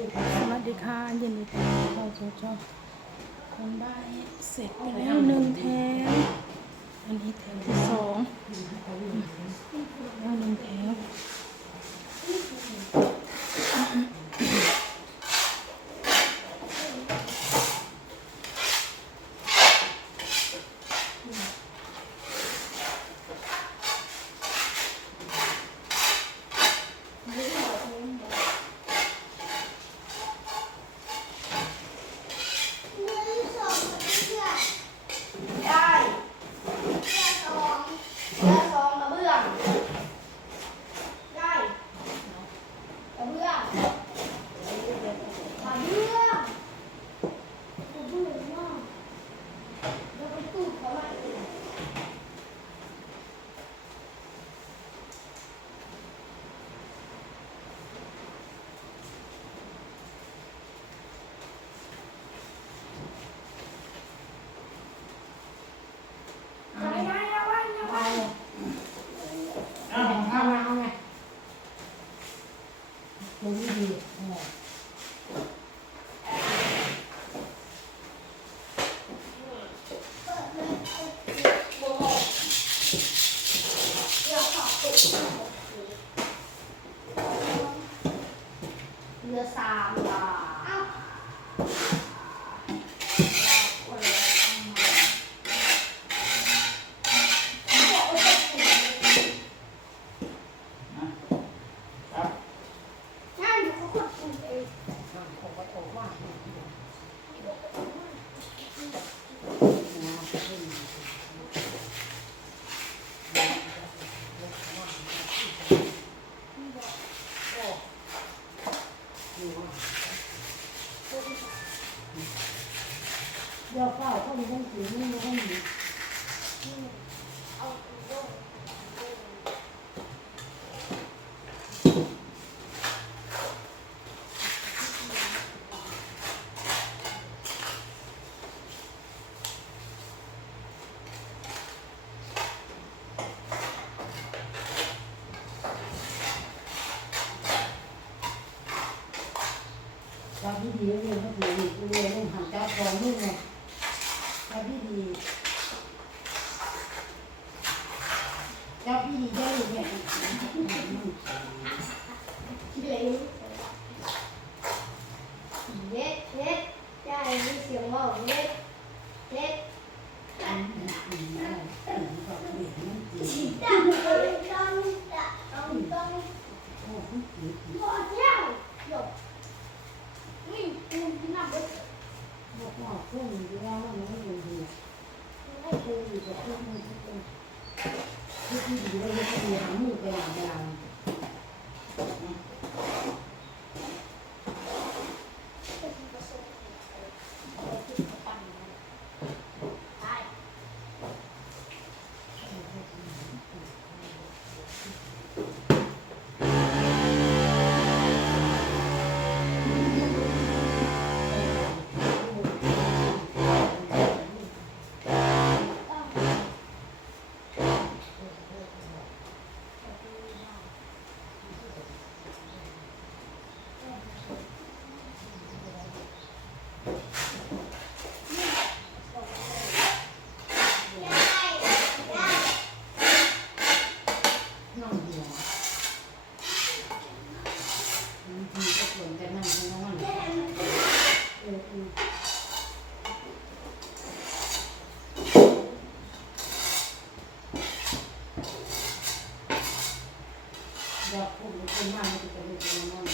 สวัสดีค่ะยินดีต้อนรับเข้าสู่ช่องคนบ้านเสร็จไปแล้วหนึ่งแถวอันนี้แถวที่สองแล้วหนึ่งแถว เรือสาม ลาเรือเฝ้าเขามีต้องถือนี่ต้องมี เราที่ดีเรียนก็ดีเรียนเรื่องหันเจ้าของนี่ไงเราที่ดีเจ้าพี่ดีได้เนี่ย เย็ดเย็ดได้ยินเสียงว่าเย็ดเย็ด อันนี้อันนี้อันนี้ก็เรียนมันจี ดังดังดังดังดัง โอ้มันจี พอเจ้าหยกนี่คุณที่นั่งรถ บอกว่าพวกนี้ว่ามันไม่ดีดีให้เคยอยู่กับพวกนี้ทุกคนที่ที่ดีเราจะเรียนมือไปหลังยาว นั่งเดียวบางทีก็ควรจะนั่งข้างนอกเออคืออยากพูดเป็นมากมันจะเป็นเป็นนั่น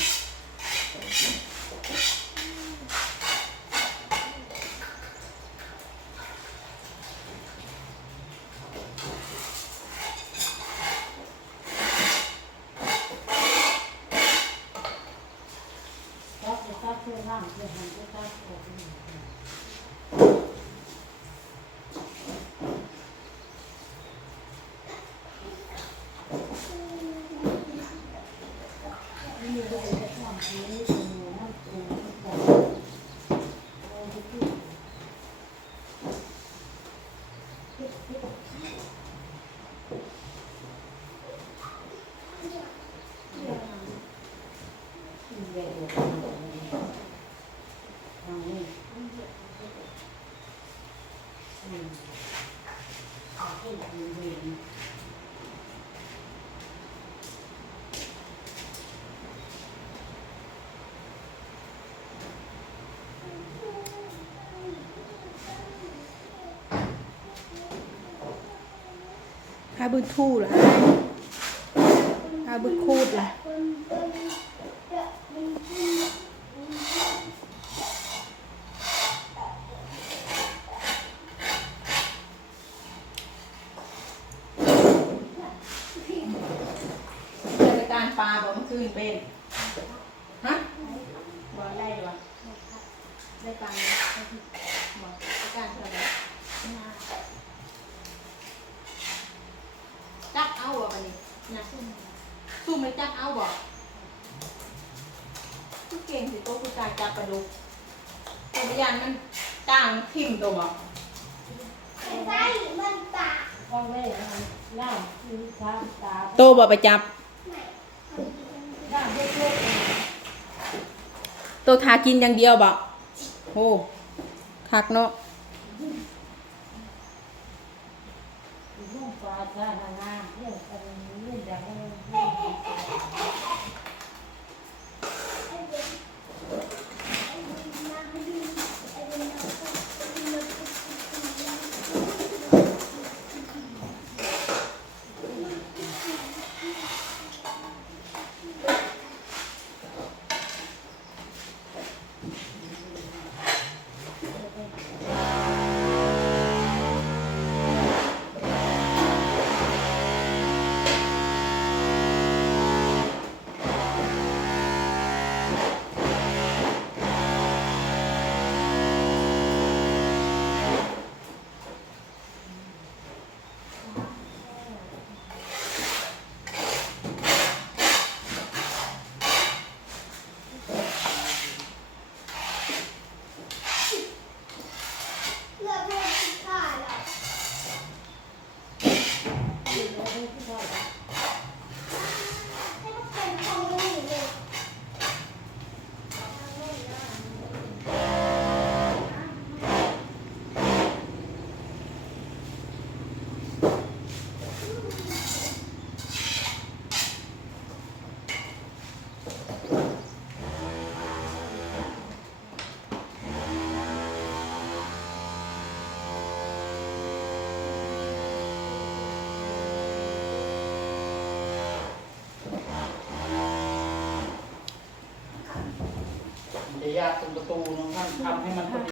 ตัดตัดเพื่อร่างเพื่อหันเพื่อตัดออกนี่เราจะทำให้เป็นน้ำปูก่อนโอ้ที่ที่เด็ก อาบึกทู่ล่ะอาบึกคูดล่ะรายการปลาบอกเมื่อคืนเป็น ฮะบอกได้หรอรายการบอกรายการอะไรจับเอาบ่บันนี้นะสู้ ไม่จับเอาบ่ผู้เก่งสิโตผู้ชายจับปลาดุกตัวพยานมันต่างทิ่มตัวบ่ไส้มันปากฟังไว้หน้าคือตาตาโตบ่ไปจับ หน้าเล็กโตทากินอย่างเดียวบ่โอ้คักเนาะๆลูกปลาชาหน้าเรื่องกันเรื่ ตรงประตูน้องท่านทำให้มันพอดี